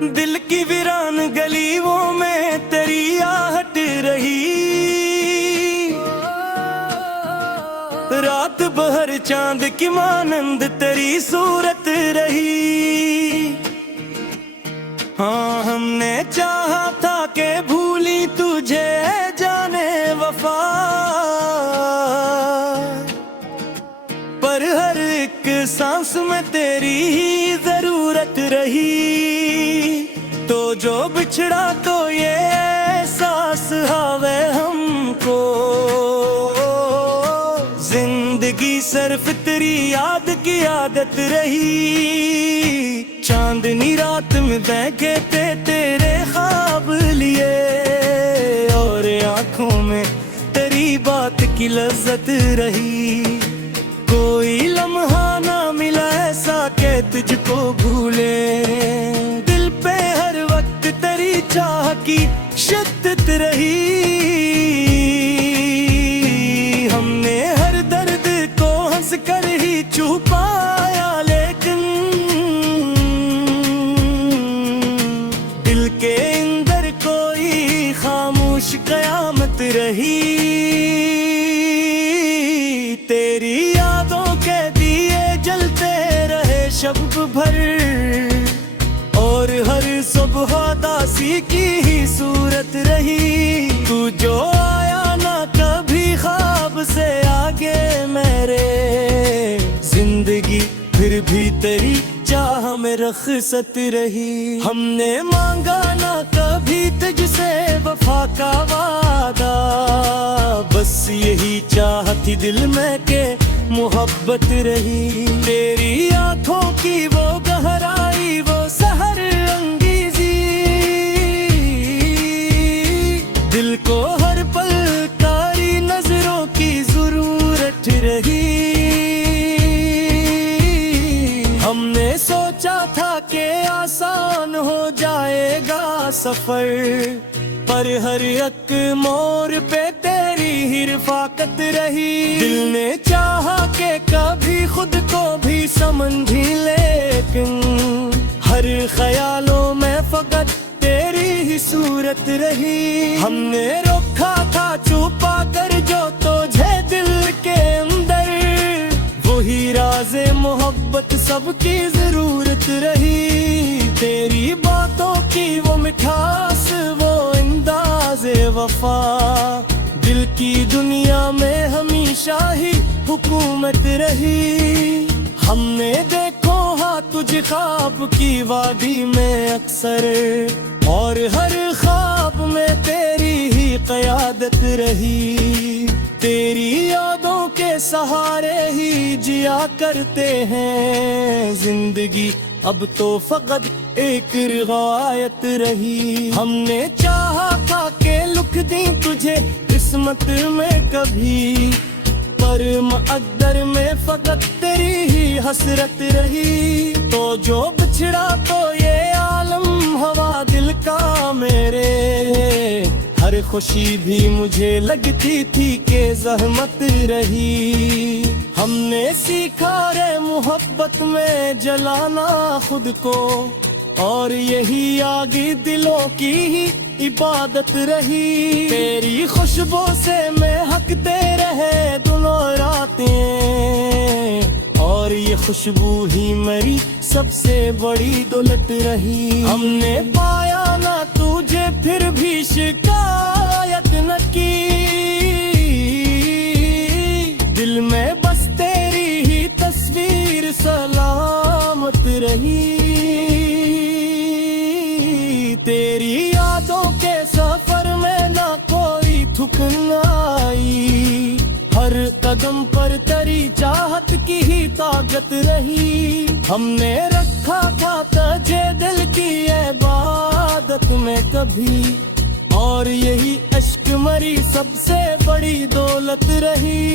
दिल की वीरान गलियों में तेरी आहट रही। रात भर चांद की मानंद तेरी सूरत रही। हाँ, हमने चाहा था कि भूली तुझे जाने वफा, पर हर एक सांस में तेरी ही जरूरत रही। तो जो बिछड़ा तो ये एहसास हावे हमको, जिंदगी सिर्फ तेरी याद की आदत रही। चांदनी रात में बैठे थे तेरे ख्वाब लिए, और आंखों में तेरी बात की लज्जत रही। कोई लम्हा ना मिला ऐसा के तुझको भूले, दिल पे हर वक्त तेरी चाह की शिद्दत रही। हमने हर दर्द को हंस कर ही छुपाया, लेकिन दिल के अंदर कोई खामोश कयामत रही। तेरी यादों के दिए जलते रहे शब भर, और हर सुबह दासी की ही सूरत रही। तू जो आया ना कभी ख्वाब से आगे मेरे, जिंदगी फिर भी तेरी चाह में रख़्सत रही। हमने मांगा ना कभी तुझसे वफा का वादा, बस यही चाह थी दिल में के मोहब्बत रही। तेरी आंखों की वो गहराई, वो सहर अंगीजी, दिल को हर पल तारी नजरों की जरूरत रही। हमने सोचा था कि आसान हो जाएगा सफर, पर हर एक मोड़ पे तेरी ही रफ़ाकत रही। दिल ने चाहा कि कभी खुद को भी समझी, लेकिन हर ख्यालों में फकत तेरी ही सूरत रही। हमने रोका था छुपा कर जो तुझे दिल के अंदर, वही राज़े मोहब्बत सबकी जरूरत रही। तेरी बातों की वो मिठास, वो अंदाज़े वफा, दिल की दुनिया में हमेशा ही हुकूमत रही। हमने देखो हाँ तुझे ख्वाब की वादी में अक्सर, और हर ख्वाब में तेरी ही क़यादत रही। तेरी यादों के सहारे ही जिया करते हैं जिंदगी, अब तो फकत एक रिवायत रही। हमने चाहा था कि लिख दी तुझे किस्मत में कभी, पर मुक़द्दर में फकत तेरी ही हसरत रही। तो जो बिछड़ा तो ये आलम हवा दिल का मेरे, हर खुशी भी मुझे लगती थी कि ज़हमत रही। हमने सीखा रे मोहब्बत में जलाना खुद को, और यही आगे दिलों की ही इबादत रही। तेरी खुशबू से महकते रहे दोनों रातें, और ये खुशबू ही मेरी सबसे बड़ी दौलत रही। हमने पाया ना तुझे फिर भी शिकायत न की, दिल में बस तेरी ही तस्वीर सलामत रही। तेरी यादों के सफर में ना कोई थुकना आई, हर कदम पर तेरी चाहत की ही ताकत रही। हमने रखा था तुझे दिल की इबादत में कभी, और यही अश्क मरी सबसे बड़ी दौलत रही।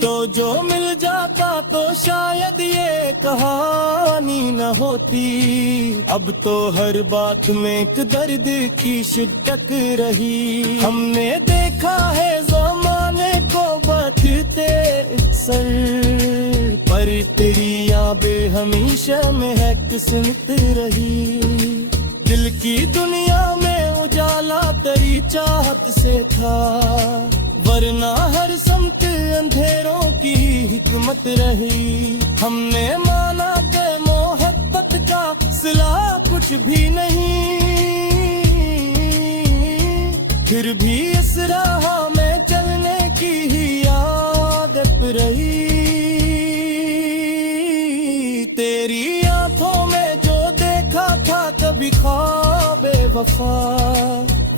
तो जो मिल जाता तो शायद ये कहानी न होती, अब तो हर बात में एक दर्द की शिद्दत रही। हमने देखा है ज़माने को बढ़ते सर, पर तेरी यादें हमेशा महक सुनती रही। दिल की दुनिया में उजाला तेरी चाहत से था, वरना हर समत अंधेरों की हिकमत रही। हमने माना कि मोहब्बत का सिला कुछ भी नहीं, फिर भी इस राह में चलने की ही आदत रही। तेरी आंखों में जो देखा था कभी ख्वाब वफा,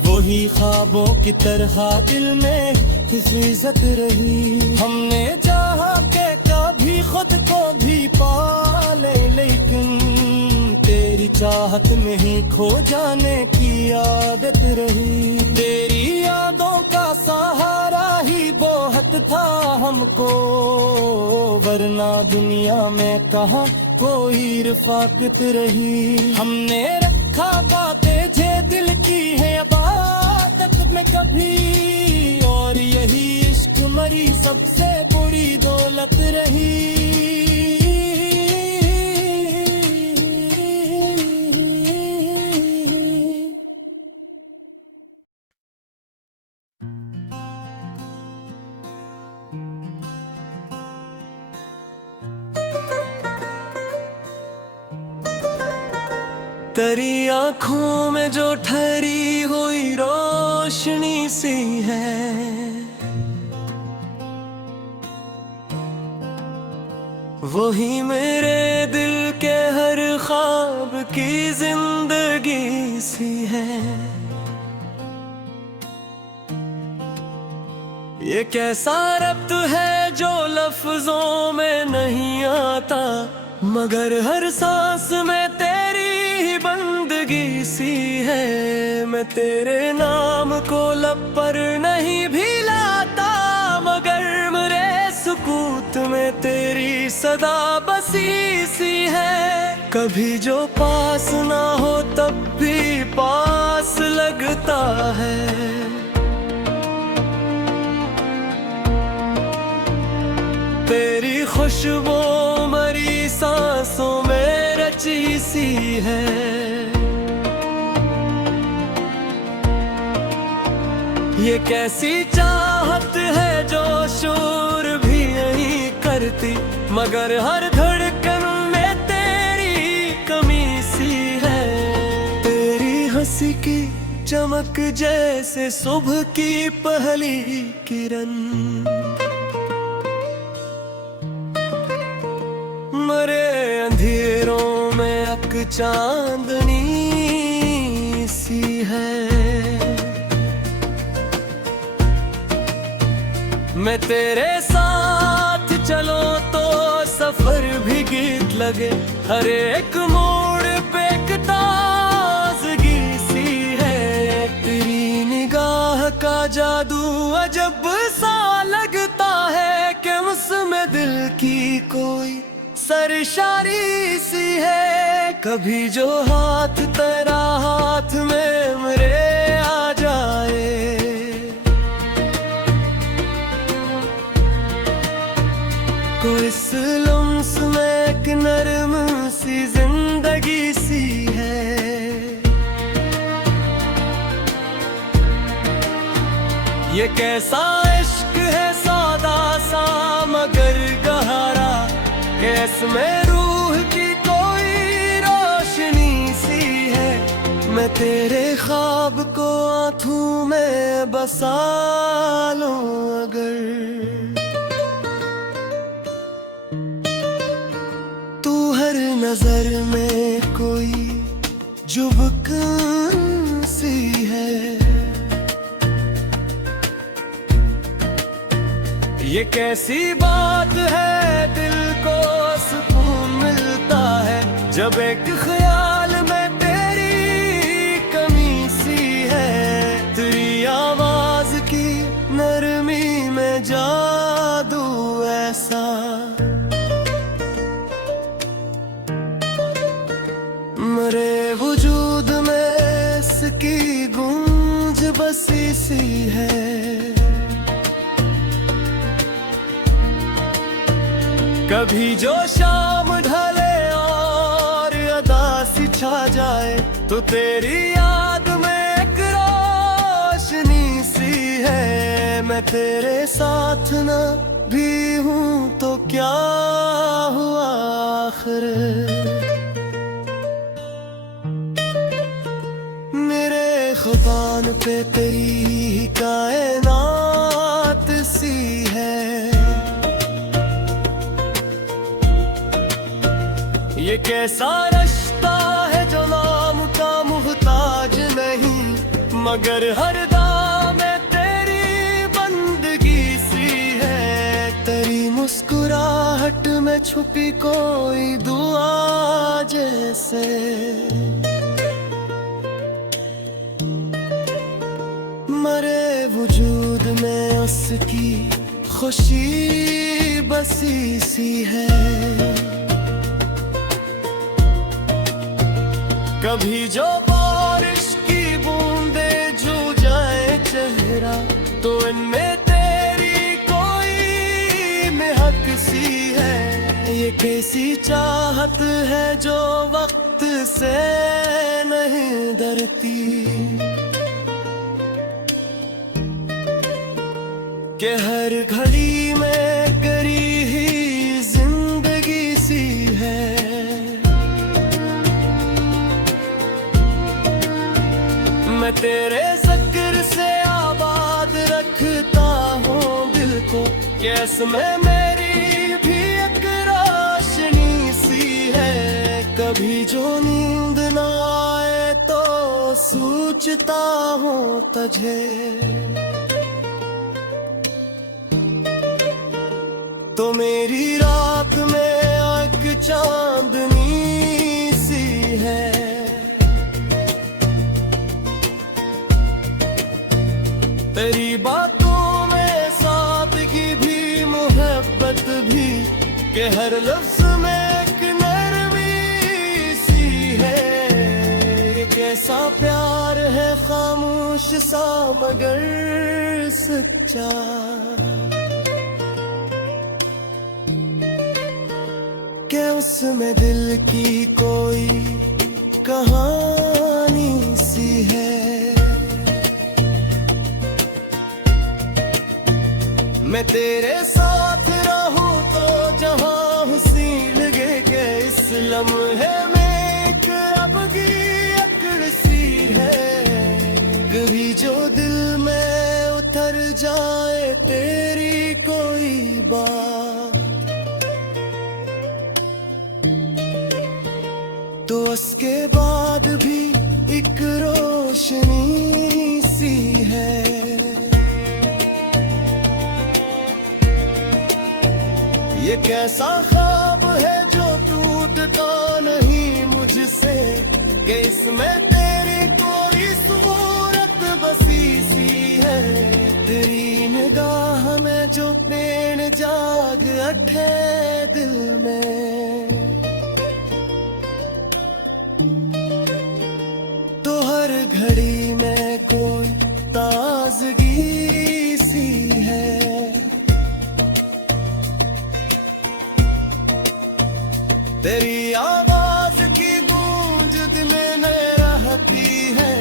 वही ख्वाबों की तरह दिल में इज्जत रही। हमने चाहा कि कभी खुद को भी पाले, लेकिन तेरी चाहत में ही खो जाने की आदत रही। तेरी यादों का सहारा ही बहुत था हमको, वरना दुनिया में कहाँ कोई रफाकत रही। हमने रखा बातें जे दिल की है इबादत में कभी, और यही इश्क मरी सबसे बुरी दौलत रही। तेरी आँखों में जो ठहरी हुई रोशनी सी है, वही मेरे दिल के हर ख्वाब की जिंदगी सी है। ये कैसा रब्त है जो लफ्जों में नहीं आता, मगर हर सांस में तेरी ही बंदगी सी है। मैं तेरे नाम को लब पर नहीं भी लाता, मगर मेरे सुकूत में तेरी सदा बसी सी है। कभी जो पास ना हो तब भी पास लगता है, तेरी खुशबू मरी सांसों में रची सी है। ये कैसी चाहत है जो शोर भी नहीं करती, मगर हर धड़कन में तेरी कमी सी है। तेरी हंसी की चमक जैसे सुबह की पहली किरण, मरे अंधेरों में अक चांदनी सी है। मैं तेरे साथ चलो तो सफर भी गीत लगे, हर एक मोड़ पे एक ताजगी सी है। तेरी निगाह का जादू अजब सा लगता है कि उसमें दिल की कोई सरशारी सी है। कभी जो हाथ तेरा हाथ में मेरे आ जाए, तो इस लम्स में एक नरम सी जिंदगी सी है। ये कैसा इश्क है सादा सा मगर गहरा, इसमें रूह की कोई रोशनी सी है। मैं तेरे ख्वाब को आँखों में बसा लूं अगर, तू हर नजर में कोई जुबकन सी है। ये कैसी बात है दिल को सुकून मिलता है, जब एक ख्याल में तेरी कमी सी है। तेरी आवाज की नरमी में जादू ऐसा, मरे वजूद में इसकी गूंज बसी सी है। कभी जो शाम ढले और अदासी छा जाए, तो तेरी याद में एक रोशनी सी है। मैं तेरे साथ न भी हूँ तो क्या हुआ आखिर। मेरे ख़ुबान पे तेरी ही कायनात सी है। ये कैसा रिश्ता है जो नाम का मुहताज नहीं, मगर हर दाम में तेरी बंदगी सी है। तेरी मुस्कुराहट में छुपी कोई दुआ जैसे। मरे वजूद में उसकी खुशी बसी सी है। कभी जो बारिश की बूंदे झू जाए चेहरा, तो इनमें तेरी कोई महक सी है। ये कैसी चाहत है जो वक्त से नहीं डरती, कि हर घड़ी में करी ही जिंदगी सी है। मैं तेरे ज़िक्र से आबाद रखता हूँ दिल को, कैस में मेरी भी एक रोशनी सी है। कभी जो नींद ना आए तो सोचता हूँ तुझे, तो मेरी रात में एक चांदनी सी है। तेरी बातों में सादगी भी मोहब्बत भी, के हर लफ्ज में एक नरमी सी है। ये कैसा प्यार है खामोश सा मगर सच्चा, कि उसमें दिल की कोई कहानी सी है। मैं तेरे साथ रहूं तो जहां हसीन लगे, के इस लम्हे में एक रब की अक्ल सी है। कभी जो दिल में उतर जाए तेरी कोई बात, तो उसके बाद भी एक रोशनी सी है। ये कैसा ख्वाब है जो टूटता नहीं मुझसे, कि इसमें तेरी कोई सूरत बसी सी है। तेरी निगाह में जो पेड़ जाग उठे दिल में, तो हर घड़ी में कोई ताजगी सी है। तेरी आवाज की गूंज दिल में रहती है,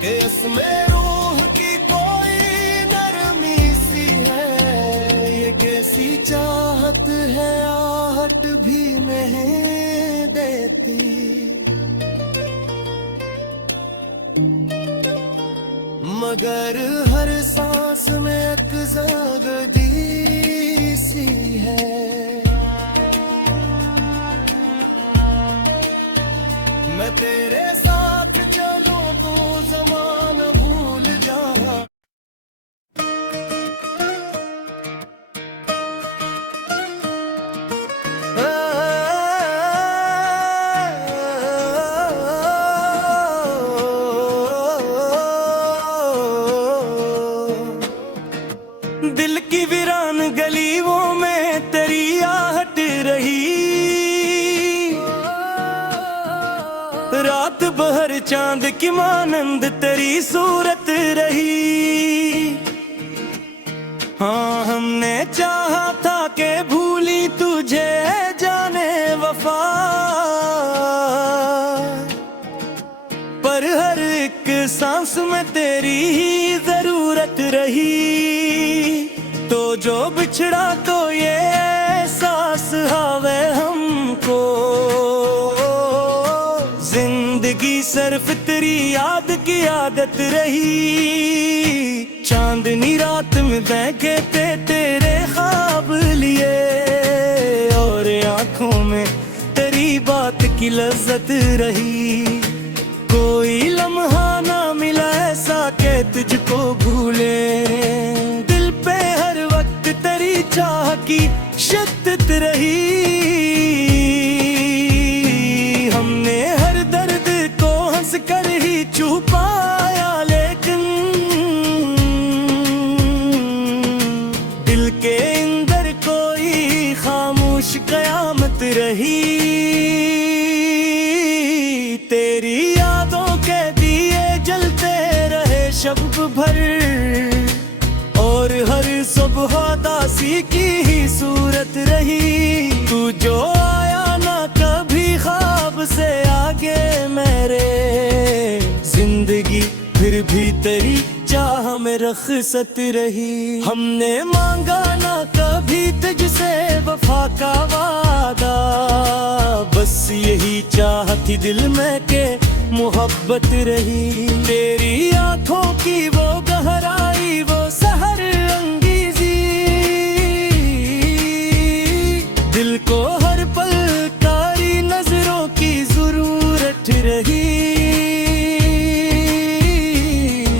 कि इसमें रूह की कोई नरमी सी है। ये कैसी चाहत है आहट भी नहीं देती, मगर हर सांस में एक ज़िंदगी सी है। मैं तेरे साथ चलूं तो ज़माना भूल जाऊं। दिल की वीरान गलियों में तेरी आहट रही, रात भर चांद की मानंद तेरी सूरत रही। हाँ हमने चाहा था कि भूली तुझे तो ये एहसास हावे हमको, जिंदगी सिर्फ तेरी याद की आदत रही। चांदनी रात में बैठे थे तेरे ख्वाब लिए, और आंखों में तेरी बात की लज्जत रही। कोई लम्हा ना मिला ऐसा के तुझको भूले, दिल पे हर वक्त तेरी चाह की शिद्दत रही। हमने हर दर्द को हंस कर ही छुपाया, लेकिन दिल के अंदर कोई खामोश कयामत रही। तेरी यादों के दिए जलते रहे शब भर, और हर सुबह दासी की ही सूरत रही। तू जो आया ना कभी ख्वाब से आगे मेरे, जिंदगी फिर भी तेरी चाह में रखसत रही। हमने मांगा ना कभी तुझसे वफा का वादा, बस यही चाहती दिल में के मोहब्बत रही। तेरी आंखों की वो गहराई, वो सहर अंगीजी, दिल को हर पल कारी नजरों की जरूरत रही।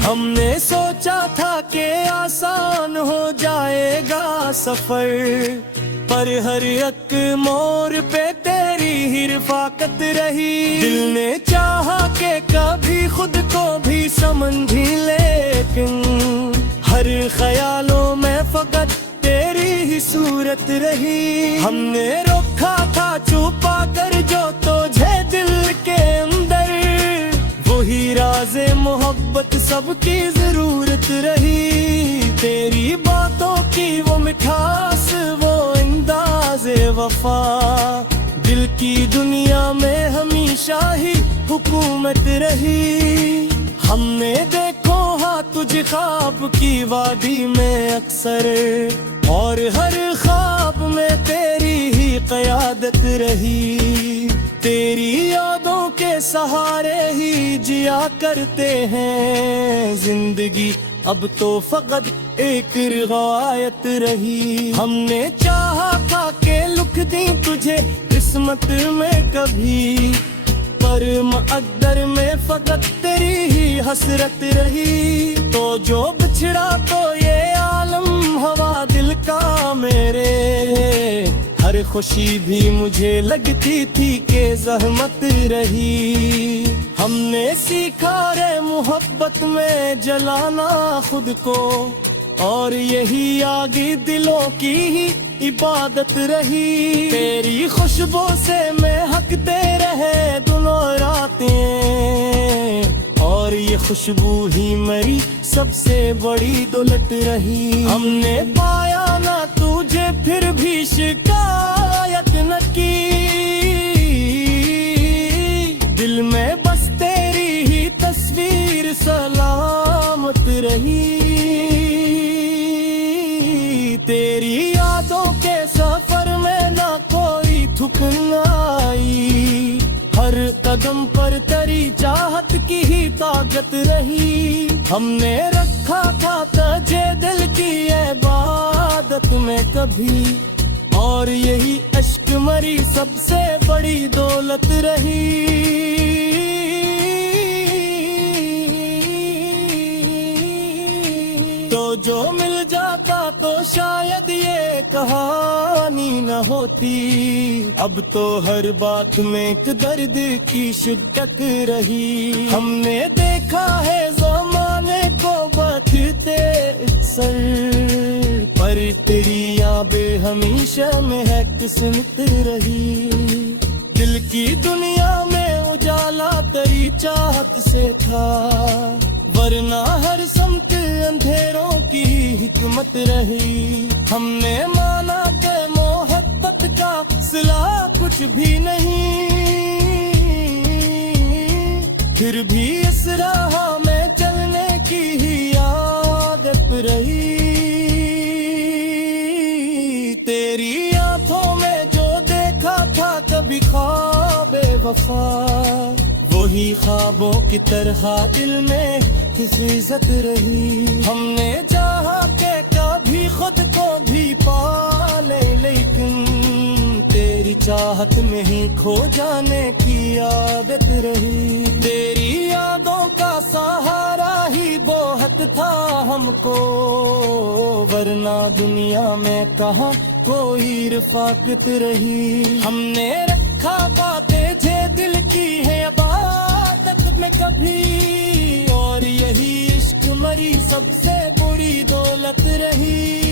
हमने सोचा था कि आसान हो जाएगा सफर, पर हर एक मोड़ पे तेरी ही रफ़ाकत रही। दिल ने चाहा कि कभी खुद को भी समझी, लेकिन हर ख्यालों में फकत तेरी ही सूरत रही। हमने रोका था छुपा कर जो तुझे दिल के अंदर, वही राज़े मोहब्बत सबकी जरूरत रही। तेरी बातों की वो मिठास, वो अंदाज़े वफा, दिल की दुनिया में हमेशा ही हुकूमत रही। हमने देखो हाँ तुझे ख्वाब की वादी में अक्सर, और हर ख्वाब में तेरी ही क़यादत रही। तेरी यादों के सहारे ही जिया करते हैं जिंदगी, अब तो फकत एक रिवायत रही। हमने चाहा था कि लिख दी तुझे किस्मत में कभी, पर मुक़द्दर में फकत तेरी ही हसरत रही। तो जो बिछड़ा तो ये आलम हवा दिल का मेरे, हर खुशी भी मुझे लगती थी कि ज़हमत रही। हमने सीखा रे मोहब्बत में जलाना खुद को, और यही आगे दिलों की ही इबादत रही। तेरी खुशबू से महकते रहे दिनों रातें, और ये खुशबू ही मेरी सबसे बड़ी दौलत रही। हमने पाया ना तुझे फिर भी शिकायत न की, दिल में बस तेरी ही तस्वीर सलामत रही। तेरी यादों के सफर में ना कोई थुकनाई, हर कदम पर तेरी चाहत की ही ताकत रही। हमने रखा था तुझे दिल की इबादत में कभी, और यही अश्क मरी सबसे बड़ी दौलत रही। तो जो मिल जाता तो शायद ये कहानी न होती, अब तो हर बात में एक दर्द की शिद्दत रही। हमने देखा है ज़माने को बढ़ते सर, पर तेरी यादें हमेशा में है किस्मत रही। दिल की दुनिया में उजाला तेरी चाहत से था, वरना हर समत अंधेरों की हिकमत रही। हमने माना कि मोहब्बत का सिला कुछ भी नहीं, फिर भी इस राह में चलने की ही आदत रही। तेरी आंखों में जो देखा था कभी ख्वाब वफा, वही ख्वाबों की तरह दिल में हिफाजत रही। हमने चाहा के कभी खुद को भी पाले, लेकिन तेरी चाहत में ही खो जाने की आदत रही। तेरी यादों का सहारा ही बहुत था हमको, वरना दुनिया में कहाँ कोई रफाकत रही। हमने रखा बातें जे दिल की है इबादत में कभी, और यही इश्क मरी सबसे बुरी दौलत रही।